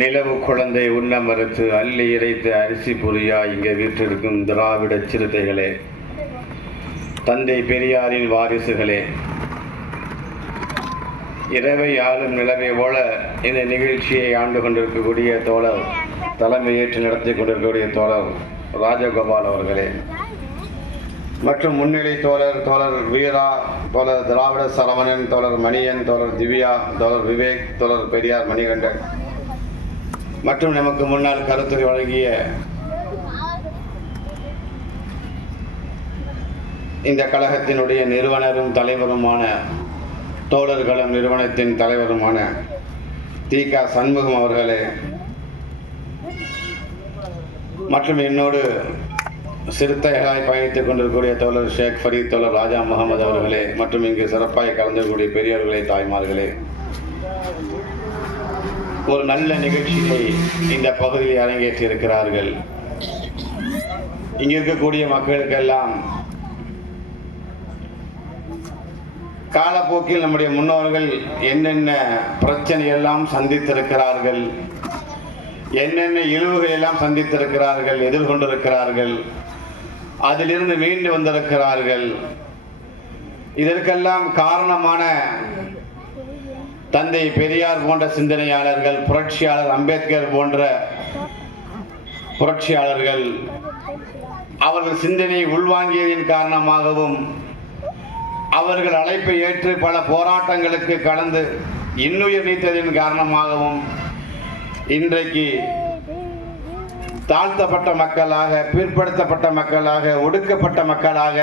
நிலவு குழந்தை உண்ண மறுத்து அள்ளி இறைத்து அரிசி பொறியா இங்கே வீற்றிருக்கும் திராவிட சிறுத்தைகளே. தந்தை பெரியாரின் வாரிசுகளே. இரவை ஆளும் நிலவை போல இந்த நிகழ்ச்சியை ஆண்டு கொண்டிருக்கக்கூடிய தோழர் தலைமையேற்று நடத்தி கொண்டிருக்கக்கூடிய தோழர் ராஜகோபால் அவர்களே. மற்றும் முன்னிலை தோழர் தோழர் வீரா தோழர் திராவிட சரவணன் தோழர் மணியன் தோழர் திவ்யா தோழர் விவேக் தோழர் பெரியார் மணிகண்டன். மற்றும் நமக்கு முன்னால் கருத்துரை வழங்கிய இந்த கழகத்தினுடைய நிறுவனரும் தலைவருமான தோழர்களும் நிறுவனத்தின் தலைவருமான தி க. சண்முகம் அவர்களே மற்றும் என்னோடு சிறுத்தைகளாய் பயணித்துக் கொண்டிருக்கக்கூடிய தோழர் ஷேக் ஃபரீத் தோழர் ராஜா முகமது அவர்களே மற்றும் இங்கு சிறப்பாக கலந்துக்கூடிய பெரியவர்களே தாய்மார்களே ஒரு நல்ல நிகழ்ச்சியை இந்த பகுதியில் அரங்கேற்றி இருக்கிறார்கள் இங்கே இருக்கக்கூடிய மக்களுக்கெல்லாம் காலப்போக்கில் நம்முடைய முன்னோர்கள் என்னென்ன பிரச்சனை எல்லாம் சந்தித்திருக்கிறார்கள் என்னென்ன இழிவுகள் எல்லாம் சந்தித்திருக்கிறார்கள் எதிர்கொண்டிருக்கிறார்கள் அதிலிருந்து மீண்டு வந்திருக்கிறார்கள் இதற்கெல்லாம் காரணமான தந்தை பெரியார் போன்ற சிந்தனையாளர்கள் புரட்சியாளர் அம்பேத்கர் போன்ற புரட்சியாளர்கள் அவர்கள் சிந்தனையை உள்வாங்கியதின் காரணமாகவும் அவர்கள் அழைப்பை ஏற்று பல போராட்டங்களுக்கு கலந்து இன்னுயிர் நீத்ததின் காரணமாகவும் இன்றைக்கு தாழ்த்தப்பட்ட மக்களாக பிற்படுத்தப்பட்ட மக்களாக ஒடுக்கப்பட்ட மக்களாக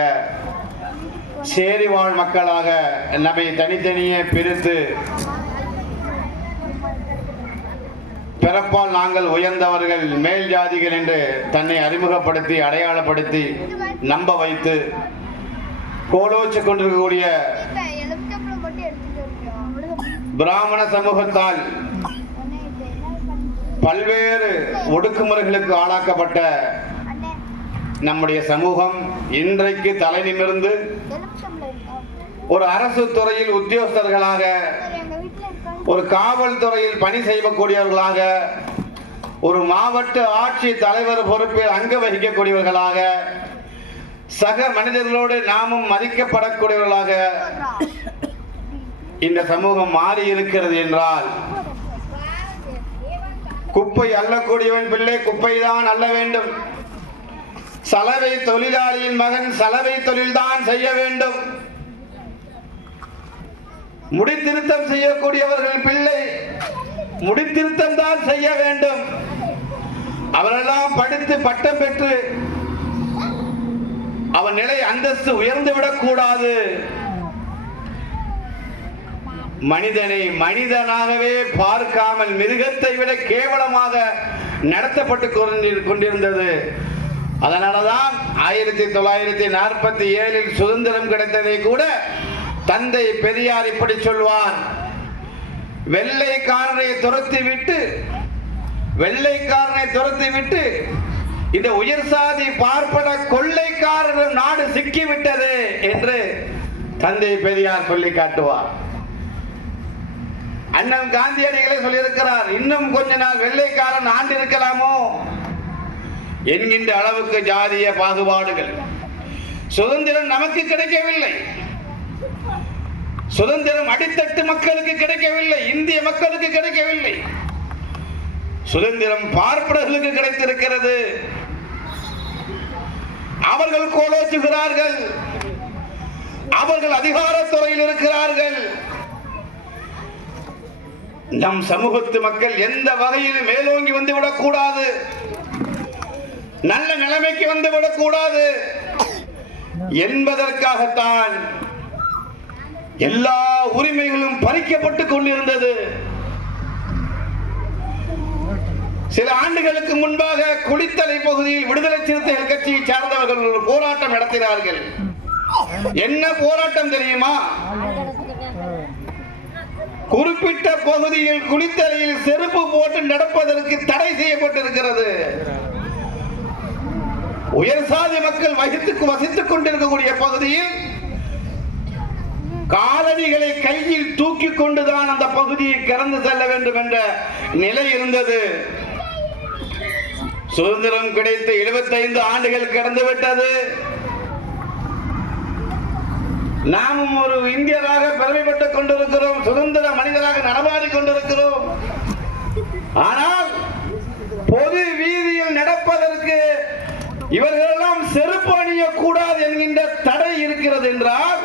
சேரிவாழ் மக்களாக நம்மை தனித்தனியே பிரித்து பிறப்பால் நாங்கள் உயர்ந்தவர்கள் மேல் ஜாதிகள் என்று தன்னை அறிமுகப்படுத்தி அடையாளப்படுத்தி நம்ப வைத்து கோலோச்சு கொண்டிருக்கக்கூடிய பிராமண சமூகத்தால் பல்வேறு ஒடுக்குமுறைகளுக்கு ஆளாக்கப்பட்ட நம்முடைய சமூகம் இன்றைக்கு தலை நிமிர்ந்து ஒரு அரசு துறையில் உத்தியோகஸ்தர்களாக ஒரு காவல்துறையில் பணி செய்யக்கூடியவர்களாக ஒரு மாவட்ட ஆட்சி தலைவர் பொறுப்பில் அங்க வகிக்கக்கூடியவர்களாக சக மனிதர்களோடு நாமும் மதிக்கப்படக்கூடியவர்களாக இந்த சமூகம் மாறி இருக்கிறது என்றால் குப்பை அள்ளக்கூடியவன் பிள்ளை குப்பைதான் அள்ள வேண்டும். சலவை தொழிலாளியின் மகன் சலவை தொழில்தான் செய்ய வேண்டும். முடித்திருத்தம் செய்யக்கூடியவர்கள் பிள்ளை. முடித்திருத்தம் தான் செய்ய வேண்டும். அவரெல்லாம் படித்து பட்டம் பெற்று அவன் நிலை அந்தஸ்து உயர்ந்து விடக்கூடாது மனிதனை மனிதனாகவே பார்க்காமல் மிருகத்தை விட கேவலமாக நடத்தப்பட்டு கொண்டிருந்தது. அதனாலதான் ஆயிரத்தி தொள்ளாயிரத்தி நாற்பத்தி ஏழில் சுதந்திரம் கிடைத்ததை கூட தந்தை பெரியார் இப்படி சொல்வார். வெள்ளைக்காரனை துரத்தி விட்டு வெள்ளைக்காரனை துரத்தி விட்டு இந்த உயர் சாதி பார்ப்பன கொள்ளைக்காரர் நாடு சிக்கிவிட்டது என்று தந்தை பெரியார் சொல்லி காட்டுவார். அண்ணன் காந்தியடிகளே சொல்லியிருக்கிறார் இன்னும் கொஞ்ச நாள் வெள்ளைக்காரன் ஆண்டு இருக்கலாமோ? என்கின்ற அளவுக்கு ஜாதிய பாகுபாடுகள். சுதந்திரம் நமக்கு கிடைக்கவில்லை. சுதந்திரம் அடித்தட்டு மக்களுக்கு கிடைக்கவில்லை இந்திய மக்களுக்கு கிடைக்கவில்லை. சுதந்திரம் பார்ப்பனர்களுக்கு கிடைத்திருக்கிறது. அவர்கள் கோலோச்சுகிறார்கள். அவர்கள் அதிகாரத்துறையில் இருக்கிறார்கள். நம் சமூகத்து மக்கள் எந்த வகையில் மேலோங்கி வந்து விடக்கூடாது நல்ல நிலைமைக்கு வந்து விடக்கூடாது என்பதற்காகத்தான் எல்லா உரிமைகளும் பறிக்கப்பட்டு கொண்டிருந்தது. சில ஆண்டுகளுக்கு முன்பாக குளித்தலை பகுதியில் விடுதலை சிறுத்தைகள் கட்சியை சார்ந்தவர்கள் ஒரு போராட்டம் நடத்தினார்கள். என்ன போராட்டம் தெரியுமா? குறிப்பிட்ட பகுதியில் குளித்தலையில் செருப்பு போட்டு நடப்பதற்கு தடை செய்யப்பட்டிருக்கிறது. உயர் சாதி மக்கள் வசித்து வசித்துக் கொண்டிருக்கக்கூடிய பகுதியில் காலணிகளை கையில் தூக்கி கொண்டுதான் அந்த பகுதியை கடந்து செல்ல வேண்டும் என்ற நிலை இருந்தது. சுதந்திரம் கிடைத்து 75 ஆண்டுகள் கடந்து விட்டது. நாமும் ஒரு இந்தியராக பெருமைப்பட்டுக் கொண்டிருக்கிறோம் சுதந்திர மனிதராக நடமாடி கொண்டிருக்கிறோம். ஆனால் பொது வீதியில் நடப்பதற்கு இவர்களெல்லாம் செருப்பு அணியக்கூடாது என்கின்ற தடை இருக்கிறது என்றால்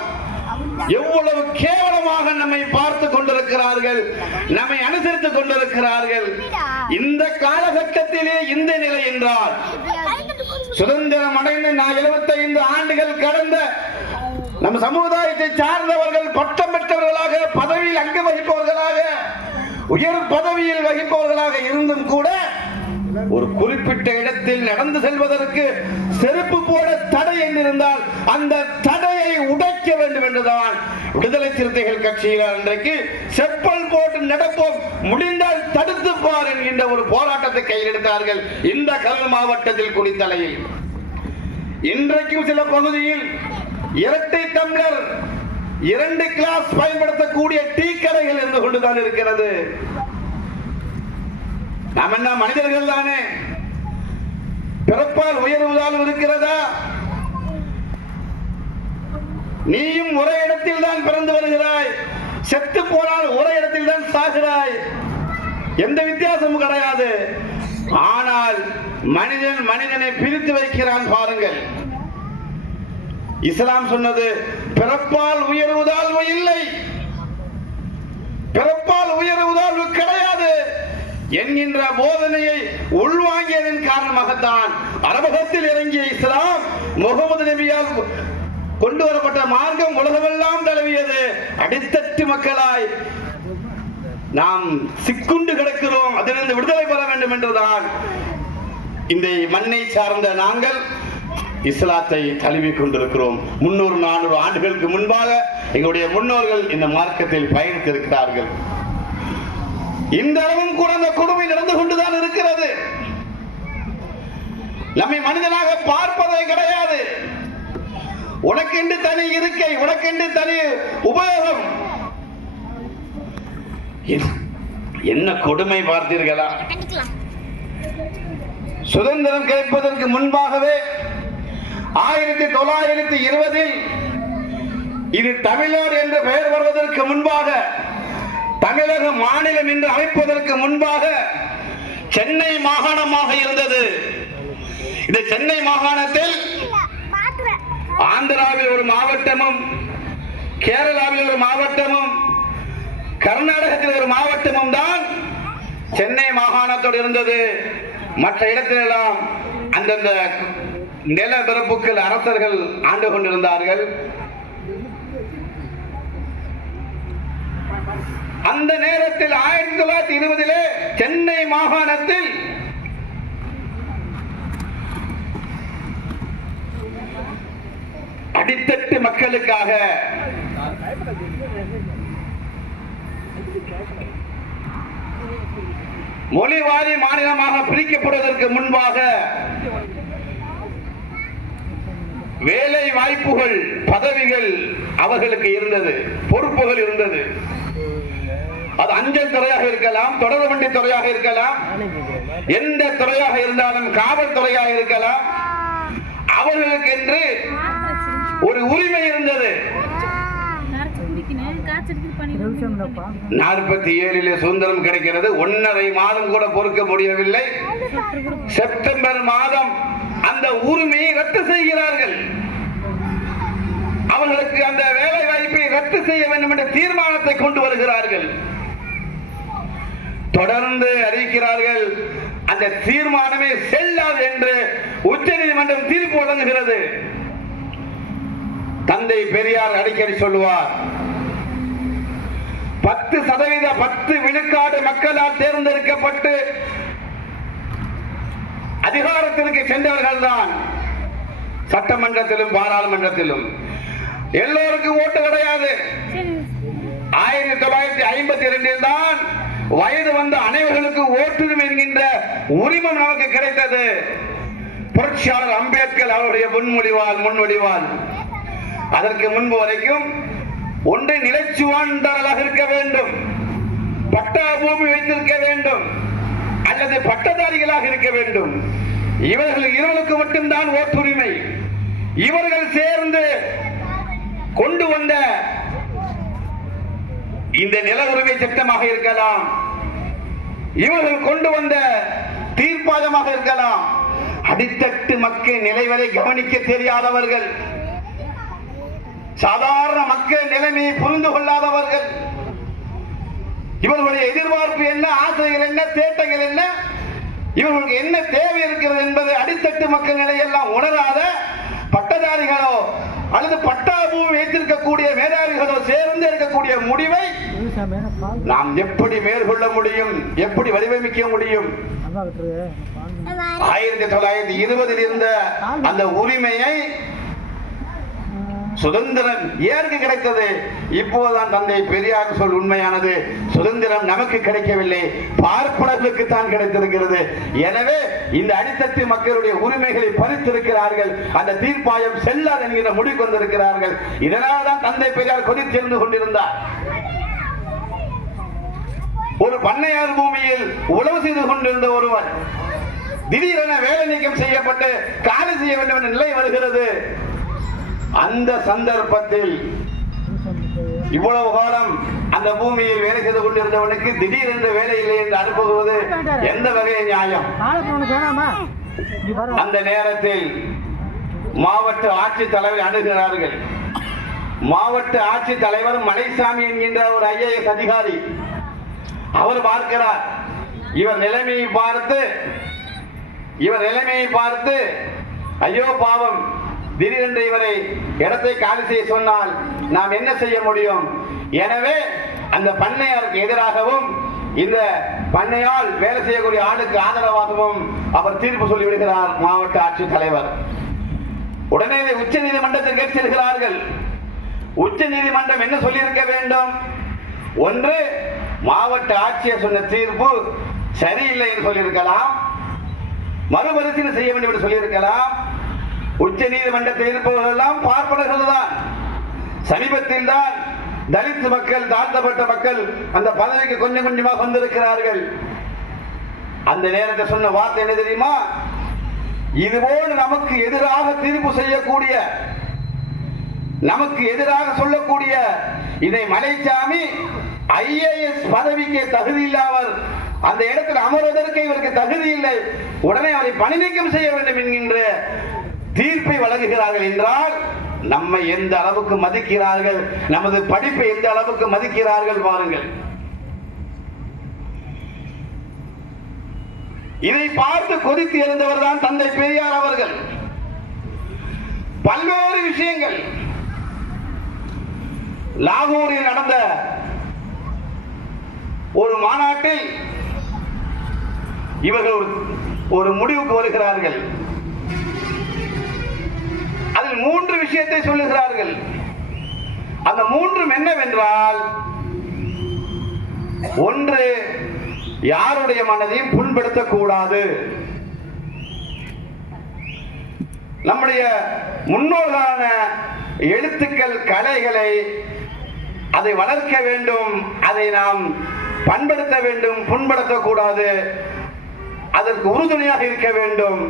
எவ்வளவு கேவலமாக நம்மை பார்த்து கொண்டிருக்கிறார்கள் நம்மை அனுசரித்துக் கொண்டிருக்கிறார்கள். இந்த காலகட்டத்திலே இந்த நிலை என்றால் சுதந்திரம் அடைந்து நான் 75 ஆண்டுகள் கடந்த நம் சமுதாயத்தை சார்ந்தவர்கள் பட்டம் பெற்றவர்களாக பதவியில் அங்கு வகிப்பவர்களாக உயர் பதவியில் வகிப்பவர்களாக இருந்தும் கூட ஒரு குறிப்பிட்ட இடத்தில் நடந்து செல்வதற்கு செருப்பு போட தடை என்றிருந்தால் அந்த தடையை உடைக்க வேண்டும் என்றுதான் விடுதலை சிறுத்தைகள் கட்சியினர் இன்றைக்கு செப்பல் போட்டு நடப்போம். முடிந்தால் தடுத்து பார் என்கின்ற ஒரு போராட்டத்தை கையில் எடுத்தார்கள். இந்த கல் மாவட்டத்தில் குடித்தலையில். இன்றைக்கும் சில பகுதியில் இரட்டை டம்ளர் இரண்டு கிளாஸ் பயன்படுத்தக்கூடிய டீ கடைகள் இருந்து கொண்டுதான் இருக்கிறது. நாம் என்ன மனிதர்கள் தானே? பிறப்பால் உயர்வுதால் இருக்கிறதா? நீயும் ஒரே இடத்தில் தான் பிறந்து வருகிறாய். செத்து போனால் ஒரே இடத்தில் தான் சாகிறாய். எந்த வித்தியாசமும் கிடையாது. ஆனால் மனிதன் மனிதனை பிரித்து வைக்கிறான் பாருங்கள். இஸ்லாம் சொன்னது பிறப்பால் உயர்வுதாழ்வு இல்லை. பிறப்பால் உயர்வுதாழ்வு கிடையாது. என்கின்ற போதனையை உள்வாங்கியதன் காரணமாகத்தான் அரபகத்தில் இறங்கிய இஸ்லாம் முகமது நபியால் கொண்டு வரப்பட்ட மார்க்கம் உலகமெல்லாம் தழுவியது. அடித்தட்டு மக்களாய் நாம் சிக்குண்டு கிடக்கிறோம். அதிலிருந்து விடுதலை பெற வேண்டும் என்றுதான் இந்த மண்ணை சார்ந்த நாங்கள் இஸ்லாத்தை தழுவி கொண்டிருக்கிறோம். முன்னூறு நானூறு ஆண்டுகளுக்கு முன்பாக எங்களுடைய முன்னோர்கள் இந்த மார்க்கத்தில் பயணித்திருக்கிறார்கள். இந்த அளவும் கூட அந்த கொடுமை நடந்து கொண்டுதான் இருக்கிறது. நம்மை மனிதனாக பார்ப்பதே கிடையாது. உனக்கென்று தனி இருக்கை உனக்கென்று தனி உபயோகம். என்ன- கொடுமை பார்த்தீர்களா? சுதந்திரம் கிடைப்பதற்கு முன்பாகவே ஆயிரத்தி தொள்ளாயிரத்தி இருபதில் இது தமிழர் என்று பெயர் வருவதற்கு முன்பாக தமிழக மாநிலம் என்று அமைப்பதற்கு முன்பாக சென்னை மாகாணமாக இருந்தது. இந்த சென்னை மாகாணத்தில் ஆந்திராவில் ஒரு மாவட்டமும் கேரளாவில் ஒரு மாவட்டமும் கர்நாடகத்தில் ஒரு மாவட்டமும் தான் சென்னை மாகாணத்தோடு இருந்தது. மற்ற இடத்திலெல்லாம் அந்தந்த நிலப்பரப்புகள் அரசர்கள் ஆண்டு கொண்டிருந்தார்கள். அந்த நேரத்தில் ஆயிரத்தி தொள்ளாயிரத்தி இருபதிலே சென்னை மாகாணத்தில் அடித்தட்டு மக்களுக்காக மொழிவாரி மாநிலமாக பிரிக்கப்படுவதற்கு முன்பாக வேலை வாய்ப்புகள் பதவிகள் அவர்களுக்கு இருந்தது பொறுப்புகள் இருந்தது. அது அஞ்சல் துறையாக இருக்கலாம் தொடர் வண்டி துறையாக இருக்கலாம் எந்த துறையாக இருந்தாலும் காவல்துறையாக இருக்கலாம். அவர்களுக்கு என்று ஒரு உரிமை இருந்தது. நாற்பத்தி ஏழிலே சுதந்திரம் கிடைக்கிறது. ஒன்னரை மாதம் கூட பொறுக்க முடியவில்லை. செப்டம்பர் மாதம் அந்த உரிமையை ரத்து செய்கிறார்கள். அவர்களுக்கு அந்த வேலை வாய்ப்பை ரத்து செய்ய வேண்டும் என்ற தீர்மானத்தை கொண்டு வருகிறார்கள். தொடர்ந்து அறிவிக்கிறார்கள். அந்த தீர்மானமே செல்லாது என்று உச்சநீதிமன்றம் தீர்ப்பு வழங்குகிறது. தந்தை பெரியார் அடிக்கடி சொல்லுவார் பத்து சதவீத பத்து விழுக்காடு மக்களால் தேர்ந்தெடுக்கப்பட்டு அதிகாரத்திற்கு சென்றவர்கள் தான் சட்டமன்றத்திலும் பாராளுமன்றத்திலும். எல்லோருக்கும் ஓட்டு கிடையாது. ஆயிரத்தி தொள்ளாயிரத்தி ஐம்பத்தி இரண்டில் தான் வயது வந்த அனைவர்களுக்கு ஓட்டுரிமை என்கின்ற உரிமம் நமக்கு கிடைத்தது. புரட்சியாளர் அம்பேத்கர் அவருடைய முன்மொழிவால் முன்மொழிவால். அதற்கு முன்பு வரைக்கும் ஒன்று தரலாக இருக்க வேண்டும். பட்டா பூமி வைத்திருக்க வேண்டும். அல்லது பட்டதாரிகளாக இருக்க வேண்டும். இவர்கள் இருவருக்கு மட்டும்தான் ஓட்டுரிமை. இவர்கள் சேர்ந்து கொண்டு வந்த இந்த நில உரிமை சட்டமாக இருக்கலாம். இவர்கள் கொண்டு வந்த தீர்ப்பாயமாக இருக்கலாம். அடித்தட்டு மக்கள் நிலைவரை கவனிக்க தெரியாதவர்கள் சாதாரண மக்கள் நிலைமையை புரிந்து கொள்ளாதவர்கள் இவர்களுடைய எதிர்பார்ப்பு என்ன ஆசைகள் என்ன தேட்டங்கள் என்ன இவர்களுக்கு என்ன தேவை இருக்கிறது என்பதை அடித்தட்டு மக்கள் நிலையெல்லாம் உணராத பட்டதாரிகளோ அல்லது பட்டா பூமி வைத்திருக்கக்கூடிய மேதாவிகளோ சேர்ந்து இருக்கக்கூடிய முடிவை நாம் எப்படி மேற்கொள்ள முடியும்? எப்படி வடிவமைக்க முடியும்? ஆயிரத்தி தொள்ளாயிரத்தி இருபதில் இருந்த அந்த உரிமையை சுதந்திரம் யாருக்கு கிடைத்தது? இப்போதுதான் தந்தை பெரியார் சொல் உண்மையானது. சுதந்திரம் நமக்கு கிடைக்கவில்லை. பார்ப்பனர்களுக்கு தான் கிடைத்திருக்கிறது. எனவே இந்த அடித்தட்டு மக்களுடைய உரிமைகளை பறித்திருக்கிறார்கள். அந்த தீர்ப்பாயம் செல்லாது என்கிற முடிவு வந்திருக்கிறார்கள். இதனால் தான் தந்தை பெரியார் கொதித்திருந்து கொண்டிருந்தார். ஒரு பண்ணையார் பூமியில் உழவு செய்து கொண்டிருந்த ஒருவர் திடீரென வேலை நீக்கம் செய்யப்பட்டு காலி செய்ய வேண்டும் என்ற நிலை வருகிறது. அந்த சந்தர்ப்பத்தில் இவ்வளவு காலம் அந்த பூமியில் வேலை செய்து கொண்டிருந்தவனுக்கு திடீரென்று வேலை இல்லை என்று அனுப்புவது எந்த வகையை நியாயம்? அந்த நேரத்தில் மாவட்ட ஆட்சித் தலைவர் அணுகிறார்கள். மாவட்ட ஆட்சித் தலைவர் மலைசாமி என்கின்ற ஒரு ஐஏஎஸ் அதிகாரி. அவர் பார்க்கிறார். இவர் நிலைமையை பார்த்து இவர் நிலைமையை பார்த்து ஐயோ பாவம் திடீரென்று இவரை இடத்தை காலி செய்ய சொன்னால் நாம் என்ன செய்ய முடியும்? எனவே அந்த பண்ணையாருக்கு எதிராகவும் இந்த பண்ணையால் வேலை செய்யக்கூடிய ஆளுக்கு ஆதரவாகவும் அவர் தீர்ப்பு சொல்லிவிடுகிறார் மாவட்ட ஆட்சித் தலைவர் உடனே உச்ச நீதிமன்றத்திற்கு செல்கிறார்கள். உச்ச நீதிமன்றம் என்ன சொல்லியிருக்க வேண்டும்? ஒன்று மாவட்ட ஆட்சியர் சொன்ன தீர்ப்பு சரியில்லை என்று சொல்லியிருக்கலாம். மறுபரிசீலனை செய்ய வேண்டும் என்று சொல்லியிருக்கலாம். உச்ச நீதிமன்றத்தில் இருப்பவர்கள் எல்லாம் பார்ப்பனர்கள் தான் சமீபத்தில் தான் தலித் மக்கள் தாழ்த்தப்பட்ட மக்கள் அந்த பதவிக்கு கொஞ்சம் கொஞ்சமாக வந்திருக்கிறார்கள். அந்த நேரத்தில் சொன்ன வார்த்தை என்ன தெரியுமா? இதுபோல் நமக்கு எதிராக தீர்ப்பு செய்யக்கூடிய நமக்கு எதிராக சொல்லக்கூடிய இதை மலைச்சாமி ஐஏஎஸ் பதவிக்கு தகுதி இல்லாமல் அந்த இடத்தில் அமர்வதற்கு இவருக்கு தகுதி இல்லை. உடனே அவரை பணி நீக்கம் செய்ய வேண்டும் என்கின்ற தீர்ப்பை வழங்குகிறார்கள் என்றால் நம்மை எந்த அளவுக்கு மதிக்கிறார்கள் நமது படிப்பை எந்த அளவுக்கு மதிக்கிறார்கள் பாருங்கள். இதை பார்த்து கொதித்து எழுந்தவர் தான் தந்தை பெரியார் அவர்கள். பல்வேறு விஷயங்கள். லாகூரில் நடந்த ஒரு மாநாட்டில் இவர்கள் ஒரு- முடிவுக்கு வருகிறார்கள். அதில் மூன்று விஷயத்தை சொல்லுகிறார்கள். அந்த மூன்றும் என்னவென்றால் ஒன்று யாருடைய மனதையும் புண்படுத்தக்கூடாது. நம்முடைய முன்னோர்களான எழுத்துக்கள் கலைகளை அதை வளர்க்க வேண்டும் அதை நாம் பண்படுத்த வேண்டும் புண்படுத்தக்கூடாது. அதற்கு உறுதுணையாக இருக்க வேண்டும்.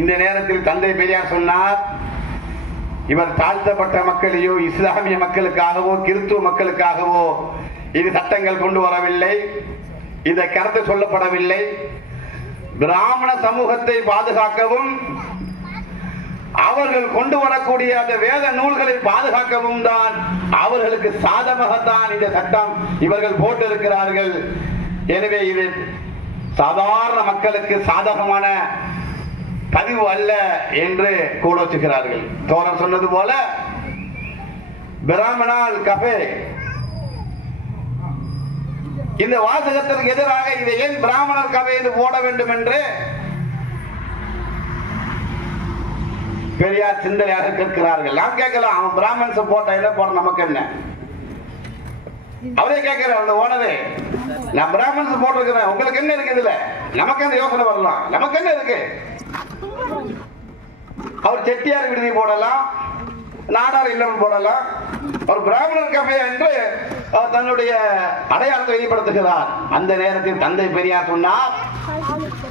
இந்த நேரத்தில் தந்தை பெரியார் சொன்னார் இவர் தாழ்த்தப்பட்ட மக்களையோ இஸ்லாமிய மக்களுக்காகவோ கிறிஸ்துவ மக்களுக்காகவோ இது சட்டங்கள் கொண்டு வரவில்லை. இந்த கருத்து சொல்லப்படவில்லை. பிராமண சமூகத்தை பாதுகாக்கவும் அவர்கள் கொண்டு வரக்கூடிய அந்த வேத நூல்களை பாதுகாக்கவும் தான் அவர்களுக்கு சாதகத்தான் இந்த சட்டம் இவர்கள் போட்டிருக்கிறார்கள். எனவே இது சாதாரண மக்களுக்கு சாதகமான பதிவு அல்ல என்று கூட வச்சுக்கிறார்கள் தோழர் சொன்னது போல பிராமணால் கபே இந்த வாசகத்திற்கு எதிராக இதை ஏன் பிராமணர் கபை என்று போட வேண்டும் என்று பெரியார் சிந்தனையாக கேட்கிறார்கள். நாம் கேட்கலாம் அவன் பிராமன்ஸ் போட்ட என்ன போட நமக்கு என்ன? அவரே கேட்கிறார் அந்த ஓனரே. நான் பிராமன்ஸ் போட்டிருக்கிறேன் உங்களுக்கு என்ன இருக்கு இதுல? நமக்கு அந்த யோசனை வரலாம்? நமக்கு என்ன இருக்கு? அவர் செட்டியார் விடுதி போடலாம் நாடார் இல்லம் போடலாம். அவர் பிராமணர் கஃபே என்று தன்னுடைய அடையாளத்தை வெளிப்படுத்துகிறார். அந்த நேரத்தில் தந்தை பெரியார் சொன்னார்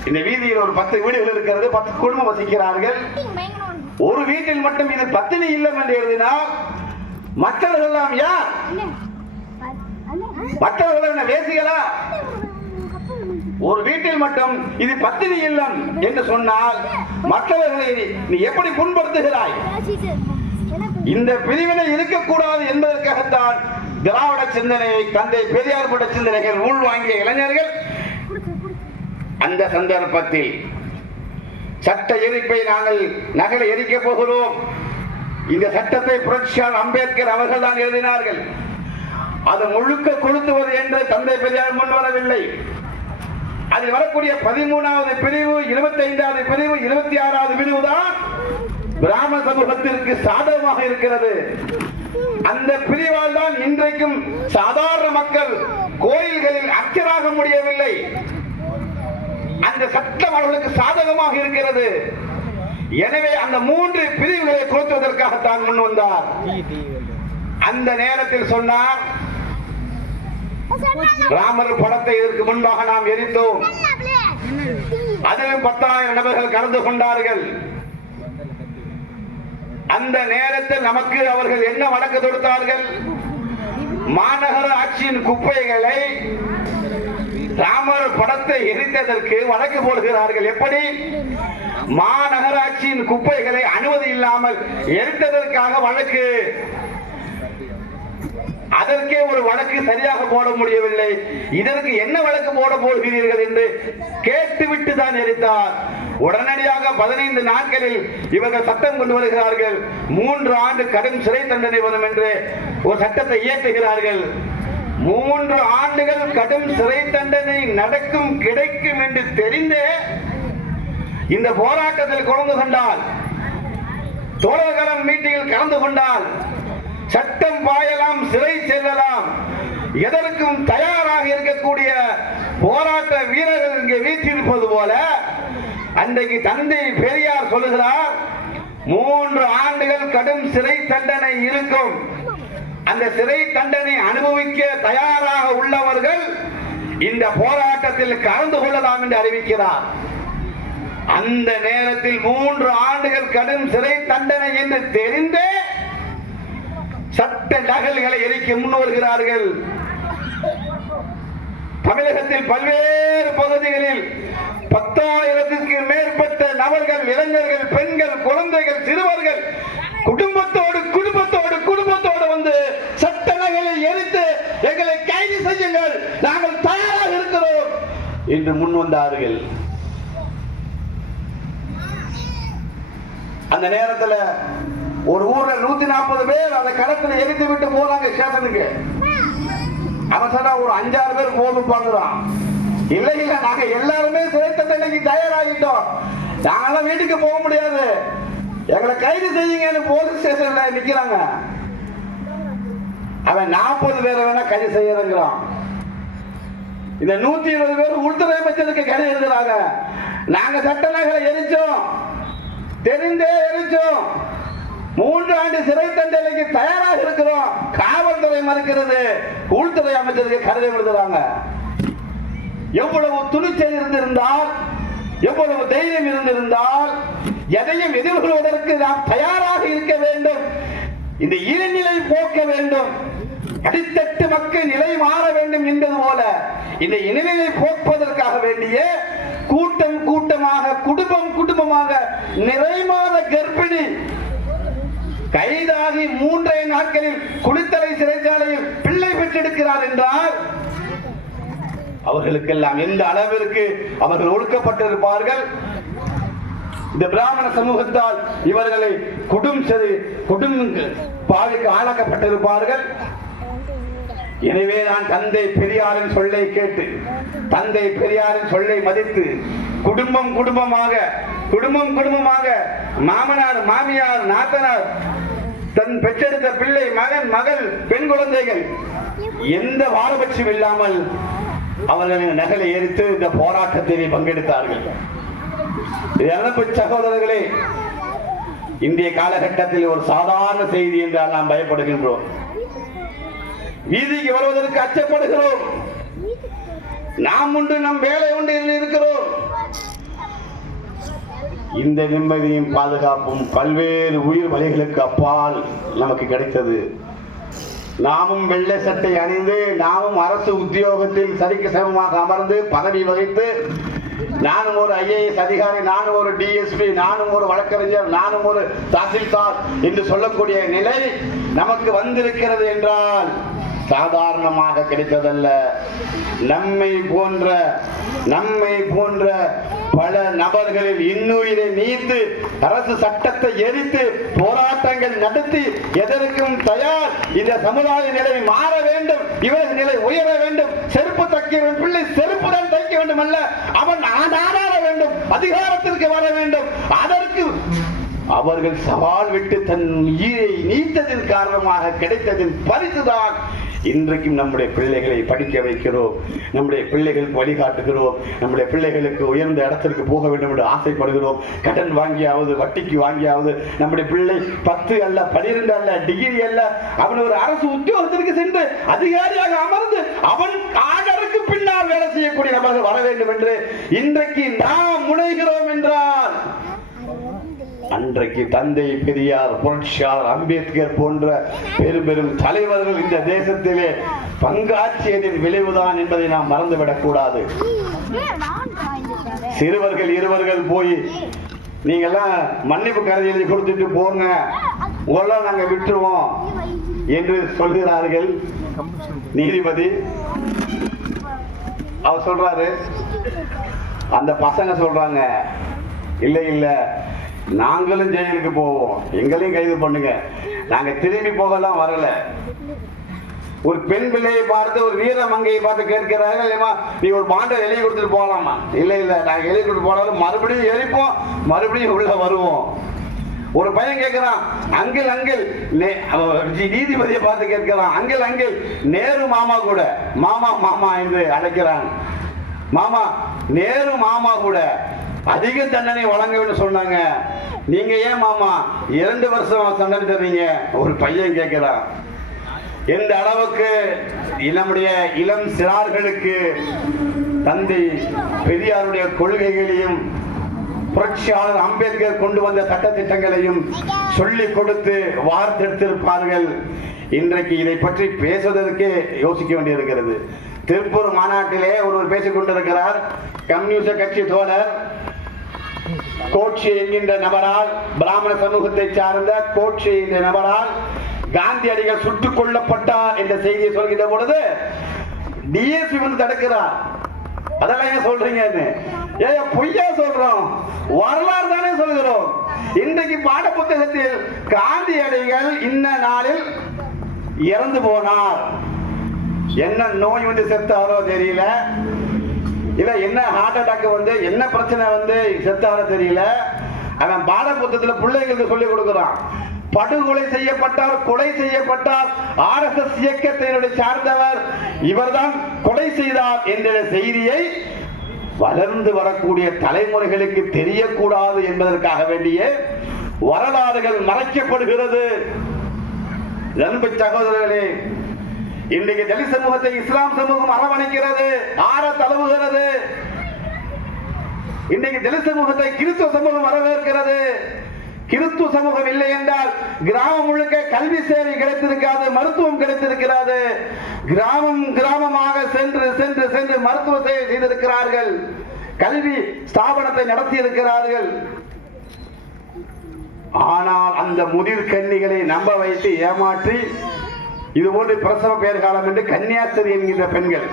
இந்த வீதியில் ஒரு பத்து வீடுகள் இருக்கிறது பத்து குடும்பம் வசிக்கிறார்கள். ஒரு வீட்டில் மட்டும் இது பத்தினி இல்லம் என்று எழுதினால் மற்றவர்கள் எல்லாம் யார்? மற்றவர்கள் என்ன வேசிகளா? ஒரு வீட்டில் மட்டும் இது பத்தினி இல்லம் என்று சொன்னால் மற்றவர்களை நீ எப்படி புண்படுத்துகிறாய்? இந்த பிரிவினை இருக்கக்கூடாது என்பதற்காகத்தான் திராவிட சிந்தனையை தந்தை பெரியார் பட சிந்தனைகள் உள்வாங்கிய இளைஞர்கள் அந்த சந்தர்ப்பத்தில் சட்ட எரிப்பை நாங்கள் நகலை எரிக்கப் போகிறோம். இந்த சட்டத்தை புரட்சியாளர் அம்பேத்கர் அவர்கள் தான் எழுதினார்கள். அது முழுக்க கொளுத்துவது என்று தந்தை பெரியார் முன் வரவில்லை. அதில் வரக்கூடிய பதிமூணாவது பிரிவு இருபத்தி ஐந்தாவது பிரிவு இருபத்தி ஆறாவது பிரிவு தான் கிராம சமூகத்திற்கு சாதகமாக இருக்கிறது. அந்த பிரிவால் தான் இன்றைக்கும் சாதாரண மக்கள் கோயில்களில் அச்சராக முடியவில்லை. அந்த சட்டம் அவர்களுக்கு சாதகமாக இருக்கிறது. எனவே அந்த மூன்று பிரிவுகளை கொடுத்துவதற்காகத்தான் முன் வந்தார். அந்த நேரத்தில் சொன்னார் ராமர் படத்தை இதற்கு முன்பாக நாம் எரித்தோம். அதிலும் பத்தாயிரம் நபர்கள் கலந்து கொண்டார்கள். அந்த நேரத்தில் நமக்கு அவர்கள் என்ன வழக்கு தொடுத்தார்கள்? மாநகர ஆட்சியின் குப்பைகளை ராமர் படத்தை எரித்ததற்கு வழக்கு போடுகிறார்கள். எப்படி? மாநகராட்சியின் குப்பைகளை அனுமதி இல்லாமல் எரித்ததற்காக வழக்கு. அதற்கே ஒரு வழக்கு சரியாக போட முடியவில்லை. இதற்கு என்ன வழக்கு போட போகிறீர்கள் என்று கேட்டுவிட்டு தான் எரித்தார். உடனடியாக பதினைந்து நாட்களில் இவர்கள் சட்டம் கொண்டு வருகிறார்கள். மூன்று ஆண்டு கடும் சிறை தண்டனை வரும் என்று ஒரு சட்டத்தை இயற்றுகிறார்கள். மூன்று ஆண்டுகள் கடும் சிறை தண்டனை நடக்கும் கிடைக்கும் என்று தெரிந்தே இந்த போராட்டத்தில் கலந்து கொண்டால் தோழர்களம் மீட்டிங்கில் கலந்து கொண்டால் சட்டம் பாயலாம் சிறை செல்லலாம். எதற்கும் தயாராக இருக்கக்கூடிய போராட்ட வீரர்கள் இங்கே வீற்றிருப்பது போல அன்றைக்கு தந்தை பெரியார் சொல்லுகிறார் மூன்று ஆண்டுகள் கடும் சிறை தண்டனை இருக்கும். அந்த சிறை தண்டனை அனுபவிக்க தயாராக உள்ளவர்கள் இந்த போராட்டத்தில் கலந்து கொள்ளலாம் என்று அறிவிக்கிறார். அந்த நேரத்தில் மூன்று ஆண்டுகள் கடும் சிறை தண்டனை என்று தெரிந்தே சட்ட நகல்களை எரிக்க முன் வருகிறார்கள் தமிழகத்தில் பல்வேறு பகுதிகளில் பத்தாயிரத்திற்கு மேற்பட்ட நபர்கள் இளைஞர்கள் பெண்கள் குழந்தைகள் சிறுவர்கள் குடும்பத்தோடு குடும்பத்தோடு குடும்பத்தோடு வந்து சட்ட நகலை எரித்து எங்களை கைது செய்யுங்கள். நாங்கள் தயாராக இருக்கிறோம் என்று முன் வந்தார்கள். அந்த நேரத்தில் ஒரு ஊர்ல நூத்தி நாற்பது பேர் அந்த களத்துல எரித்து விட்டு போறாங்க ஸ்டேஷனுக்கு அவன் ஒரு அஞ்சாறு பேர் போதும் பாக்குறான் இல்லை இல்ல நாங்க எல்லாருமே சிறை தண்டனைக்கு தயாராகிட்டோம். நாங்களாம் வீட்டுக்கு போக முடியாது. எங்களை கைது செய்யுங்கன்னு போலீஸ் ஸ்டேஷன்ல நிக்கிறாங்க. அவன் நாற்பது பேரை வேணா கைது செய்யறங்கிறான். இந்த நூத்தி இருபது பேர் உள்துறை அமைச்சருக்கு கைது எழுதுறாங்க நாங்க சட்ட நகரை எரிச்சோம். தெரிந்தே எரிச்சோம். மூன்று ஆண்டு சிறை தண்டனைக்கு தயாராக இருக்கிறோம். காவல்துறை மறுக்கிறது. உள்துறை அமைச்சருக்கு கருதை எழுதுறாங்க. எவ்வளவு துணிச்சல் இருந்திருந்தால் எவ்வளவு தைரியம் இருந்திருந்தால் எதையும் எதிர்கொள்வதற்கு நாம் தயாராக இருக்க வேண்டும். இந்த இருநிலை போக்க வேண்டும். அடித்தட்டு மக்கள் நிலை மாற வேண்டும் என்பது போல இந்த இனநிலை போக்குவதற்காக வேண்டிய கூட்டம் கூட்டமாக குடும்பம் குடும்பமாக நிறைமாத கர்ப்பிணி கைதாகி மூன்றைய நாட்களில் குளித்தலை சிறைச்சாலையில் பிள்ளை பெற்றெடுக்கிறார் என்றால் அவர்களுக்கெல்லாம் எந்த அளவிற்கு அவர்கள் ஒழுக்கப்பட்டிருப்பார்கள்? இந்த பிராமண சமூகத்தால் இவர்களை குடும் சரி குடும் பாவிக்கு ஆளாக்கப்பட்டிருப்பார்கள். எனவே நான் தந்தை பெரியாரின் சொல்லை கேட்டு தந்தை பெரியாரின் சொல்லை மதித்து குடும்பம் குடும்பமாக குடும்பம் குடும்பமாக மாமனார் மாமியார் நாத்தனார் தன் பெற்றெடுத்த பிள்ளை மகன் மகள் பெண் குழந்தைகள். எந்த வாரபட்சம் இல்லாமல் அவர்களின் நகலை எரித்து இந்த போராட்டத்தில் பங்கெடுத்தார்கள். சகோதரர்களே இந்திய காலகட்டத்தில் ஒரு சாதாரண செய்தி என்றால் நாம் பயப்படுகின்றோம். வீதிக்கு வருவதற்கு அச்சப்படுகிறோம். நாம் உண்டு நம் வேலை உண்டு இருக்கிறோம். இந்த நிம்மதியும் பாதுகாப்பும் பல்வேறு உயிர் வழிகளுக்கு அப்பால் நமக்கு கிடைத்தது. நாமும் வெள்ளை சட்டை அணிந்து நாமும் அரசு உத்தியோகத்தில் சரிக்கு சமமாக அமர்ந்து பதவி வகித்து நானும் ஒரு ஐஏஎஸ் அதிகாரி நானும் ஒரு டிஎஸ்பி நானும் ஒரு வழக்கறிஞர் நானும் ஒரு தாசில்தார் என்று சொல்லக்கூடிய நிலை நமக்கு வந்திருக்கிறது என்றால் சாதாரணமாக கிடைத்ததல்ல. நம்மை போன்ற நம் நம்மை போன்ற பல நபர்களில் இன்னுயிரை நீத்து அரசு சட்டத்தை எரித்து போராட்டங்கள் நடத்தி எதற்கும் தயார். இந்த சமுதாய நிலை மாற வேண்டும். இவரது நிலை உயர வேண்டும். செருப்பு தைக்க பிள்ளை செருப்புடன் தைக்க வேண்டும் அல்ல அவன் ஆதார வேண்டும். அதிகாரத்திற்கு வர வேண்டும். அதற்கு அவர்கள் சவால் விட்டு தன் உயிரை நீத்ததின் காரணமாக கிடைத்ததின் பரிசுதான் இன்றைக்கும் நம்முடைய பிள்ளைகளை படிக்க வைக்கிறோம். நம்முடைய பிள்ளைகளுக்கு வழிகாட்டுகிறோம். நம்முடைய பிள்ளைகளுக்கு உயர்ந்த இடத்திற்கு போக வேண்டும் என்று ஆசைப்படுகிறோம். கடன் வாங்கியாவது வட்டிக்கு வாங்கியாவது நம்முடைய பிள்ளை பத்து அல்ல பனிரெண்டு அல்ல டிகிரி அல்ல அவன் ஒரு அரசு உத்தியோகத்திற்கு சென்று அதிகாரியாக அமர்ந்து அவன் ஆர்டருக்கு பின்னால் வேலை செய்யக்கூடிய நபர்கள் வர வேண்டும் என்று இன்றைக்கு நாம் முனைகிறோம் என்றால் அன்றைக்கு தந்தை பெரியார் புரட்சியாளர் அம்பேத்கர் போன்ற பெரும் பெரும் தலைவர்கள் இந்த தேசத்திலே பங்காற்றியதின் விளைவுதான் என்பதை நாம் மறந்துவிடக் கூடாது சிறுவர்கள் இருவர்கள் போய் நீங்கெல்லாம் மன்னிப்பு கருதி எழுதி கொடுத்துட்டு போங்க. உங்களெல்லாம் நாங்கள் விட்டுருவோம் என்று சொல்கிறார்கள் நீதிபதி. அவர் சொல்றாரு அந்த பசங்க சொல்றாங்க இல்லை இல்லை நாங்களும் ஜெயிலுக்கு போவோம். எங்களையும் கைது பண்ணுங்க. நாங்க திரும்பி போகலாம் வரல. ஒரு பெண் பிள்ளையை பார்த்து ஒரு வீர மங்கையை பார்த்து கேட்கிறார்கள் இல்லையம்மா நீ ஒரு பாண்டை எழுதி கொடுத்துட்டு போகலாமா? இல்லை இல்லை நாங்கள் எழுதி கொடுத்து போனாலும் மறுபடியும் எரிப்போம். மறுபடியும் உள்ள வருவோம். ஒரு பையன் கேட்கிறான் அங்கிள் அங்கிள். ஜி- நீதிபதியை பார்த்து கேட்கிறான். Uncle uncle. நேரு மாமா கூட. மாமா மாமா என்று அழைக்கிறான். மாமா நேரு மாமா கூட. அதிக தண்டனை வழங்க வேண்டும் சொன்னாங்க. நீங்க ஏன் மாமா இரண்டு வருஷம் சண்டை தர்றீங்க ஒரு பையன் கேட்கிறான் எந்த அளவுக்கு நம்முடைய இளம் சிறார்களுக்கு தந்தை பெரியாருடைய கொள்கைகளையும் புரட்சியாளர் அம்பேத்கர் கொண்டு வந்த சட்டத்திட்டங்களையும் சொல்லிக் கொடுத்து வார்த்தெடுத்திருப்பார்கள். இன்றைக்கு இதை பற்றி பேசுவதற்கே யோசிக்க வேண்டியிருக்கிறது. திருப்பூர் மாநாட்டிலே ஒருவர் பேசிக் கொண்டிருக்கிறார். கம்யூனிஸ்ட் கட்சி தோழர் கோட்சி என்கின்ற நபரால் பிராமண சமூகத்தை சார்ந்த கோட்சி என்ற நபரால் காந்தியடிகள் சுட்டுக் கொல்லப்பட்டார் என்ற செய்தியை சொல்கின்ற பொழுது டிஎஸ்பி வந்து தடுக்கிறார். அதெல்லாம் ஏன் சொல்றீங்கன்னு ஏன் பொய்யா சொல்றோம். வரலாறு தானே சொல்கிறோம். இன்றைக்கு பாட புத்தகத்தில் காந்தியடிகள் இன்ன நாளில் இறந்து போனார். என்ன நோய் வந்து செத்தாரோ தெரியல. இல்ல என்ன ஹார்ட் அட்டாக் வந்து என்ன பிரச்சனை வந்து செத்தார தெரியல. அவன் பாட பிள்ளைகளுக்கு பிள்ளைங்களுக்கு சொல்லி கொடுக்குறான். படுகொலை செய்யப்பட்டார் கொலை செய்யப்பட்டார். ஆர்எஸ்எஸ் இயக்கத்தினுடைய சார்ந்தவர் இவர்தான் கொலை செய்தார் என்ற செய்தியை வளர்ந்து வரக்கூடிய தலைமுறைகளுக்கு தெரியக்கூடாது என்பதற்காக வேண்டிய வரலாறுகள் மறைக்கப்படுகிறது. அன்பு சகோதரர்களே இன்றைக்கு தலி சமூகத்தை இஸ்லாம் சமூகம் அரவணைக்கிறது ஆற தழுவுகிறது இன்றைக்கு தலி சமூகத்தை கிறிஸ்துவ சமூகம் வரவேற்கிறது. கிறிஸ்துவ சமூகம் இல்லை என்றால் கிராமம் முழுக்க கல்வி சேவை கிடைத்திருக்காது மருத்துவம் கிடைத்திருக்கிறது. கிராமம் கிராமமாக சென்று சென்று சென்று மருத்துவ சேவை செய்திருக்கிறார்கள். கல்வி ஸ்தாபனத்தை நடத்தி இருக்கிறார்கள் ஆனால் அந்த முதிர் கன்னிகளை நம்ப வைத்து ஏமாற்றி இது போன்று பிரசவ பெயர் காலம் என்று கன்னியாஸ்திரி என்கின்ற பெண்கள்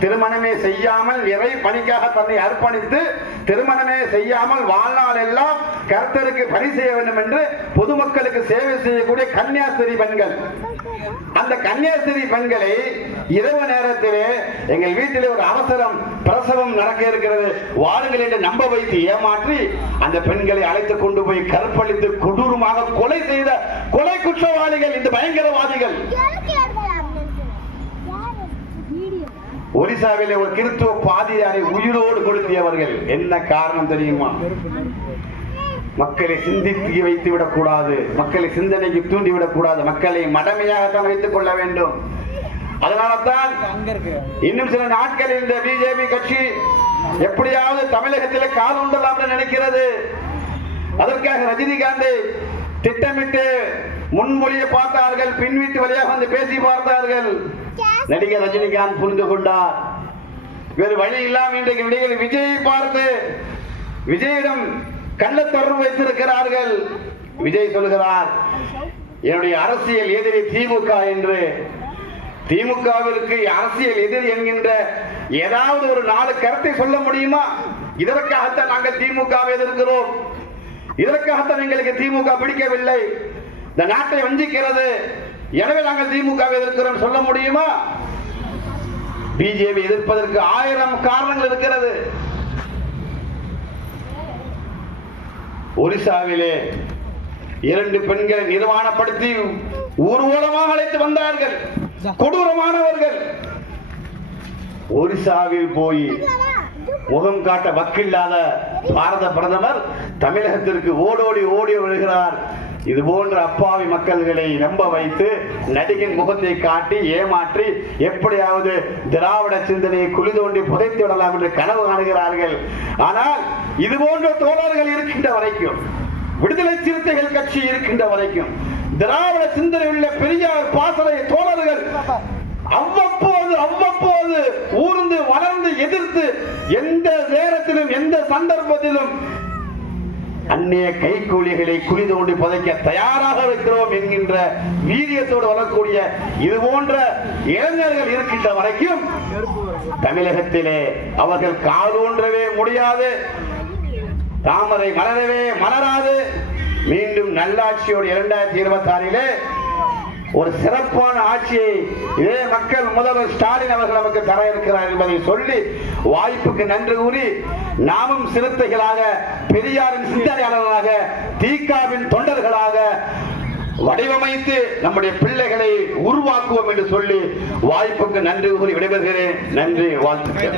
திருமணமே செய்யாமல் இறை பணிக்காக தன்னை அர்ப்பணித்து திருமணமே செய்யாமல் வாழ்நாள் எல்லாம் கர்த்தருக்கு பணி செய்ய வேண்டும் என்று பொதுமக்களுக்கு சேவை செய்யக்கூடிய கன்னியாஸ்திரி பெண்கள். அந்த கன்னியாஸ்திரி பெண்களை இரவு நேரத்திலே எங்கள் வீட்டிலே ஒரு அவசரம் பிரசவம் நடக்க இருக்கிறது. வாருங்கள் என்று நம்ப வைத்து ஏமாற்றி அந்த பெண்களை அழைத்து கொண்டு போய் கற்பழித்து கொடூரமாக கொலை செய்த கொலை குற்றவாளிகள் இந்த பயங்கரவாதிகள். ஒரிசாவிலே ஒரு கிறிஸ்துவ பாதியாரை உயிரோடு கொளுத்தியவர்கள். என்ன காரணம் தெரியுமா? மக்களை சிந்தித்து வைத்து விடக்கூடாது. மக்களை சிந்தனைக்கு தூண்டி விடக்கூடாது. மக்களை மடமையாகத்தான் வைத்துக் கொள்ள வேண்டும். அதனால தான் இன்னும் சில நாட்களில் இந்த பிஜேபி கட்சி எப்படியாவது தமிழகத்தில் கால் உண்டலாம் என்று நினைக்கிறது. அதற்காக ரஜினிகாந்தை திட்டமிட்டு முன்மொழிய பார்த்தார்கள். பின்வீட்டு வழியாக வந்து பேசி பார்த்தார்கள். நடிகர் ரஜினிகாந்த் புரிந்து கொண்டார். வேறு வழி இல்லாமல் இன்றைக்கு நடிகர் விஜயை பார்த்து விஜயிடம் கள்ள தொடர்பு வைத்திருக்கிறார்கள். விஜய் சொல்கிறார் என்னுடைய அரசியல் எதிரி திமுக என்று. திமுகவிற்கு அரசியல் எதிரி என்கின்ற ஏதாவது ஒரு நாலு கருத்தை சொல்ல முடியுமா? இதற்காகத்தான் நாங்கள் திமுகவை எதிர்க்கிறோம். இதற்காகத்தான் எங்களுக்கு திமுக பிடிக்கவில்லை. இந்த நாட்டை வஞ்சிக்கிறது. எனவே நாங்கள் திமுக எதிர்க்கிறோம் சொல்ல முடியுமா? பிஜேபி எதிர்ப்பதற்கு ஆயிரம் காரணங்கள் இருக்கிறது. ஒரிசாவிலே இரண்டு பெண்களை நிர்வாணப்படுத்தி ஊர்வலமாக அழைத்து வந்தார்கள். கொடூரமானவர்கள். ஒரிசாவில் போய் முகம் காட்ட வக்கில்லாத பாரத பிரதமர் தமிழகத்திற்கு ஓடோடி ஓடி வருகிறார். இது போன்ற அப்பாவி மக்கள்களை நம்ப வைத்து நடிகன் முகத்தை காட்டி ஏமாற்றி எப்படியாவது திராவிட சிந்தனையை குழி தோண்டி புதைத்து விடலாம் என்று கனவு காணுகிறார்கள். ஆனால் இது போன்ற தோழர்கள் இருக்கின்ற வரைக்கும் விடுதலை சிறுத்தைகள் கட்சி இருக்கின்ற வரைக்கும் திராவிட சிந்தனை உள்ள பெரியார் பாசறை தோழர்கள் அவ்வப்போது அவ்வப்போது ஊர்ந்து வளர்ந்து எதிர்த்து எந்த நேரத்திலும் எந்த சந்தர்ப்பத்திலும் அந்நிய கைக்கூலிகளை குழி தோண்டி புதைக்க தயாராக இருக்கிறோம் என்கின்ற வீரியத்தோடு வரக்கூடிய இது போன்ற இளைஞர்கள் இருக்கின்ற வரைக்கும் தமிழகத்திலே அவர்கள் காலூன்றவே முடியாது. தாமரை மலரவே மலராது. மீண்டும் நல்லாட்சியோடு இரண்டாயிரத்தி இருபத்தி ஆறிலே ஒரு சிறப்பான ஆட்சியை இதே மக்கள் முதல்வர் ஸ்டாலின் அவர்கள் நமக்கு தர இருக்கிறார் என்பதை சொல்லி வாய்ப்புக்கு நன்றி கூறி நாமும் சிறுத்தைகளாக பெரியாரின் சிந்தனையாளர்களாக தீகாவின் தொண்டர்களாக வடிவமைத்து நம்முடைய பிள்ளைகளை உருவாக்குவோம் என்று சொல்லி வாய்ப்புக்கு நன்றி கூறி விடைபெறுகிறேன். நன்றி வாழ்த்துக்கள்.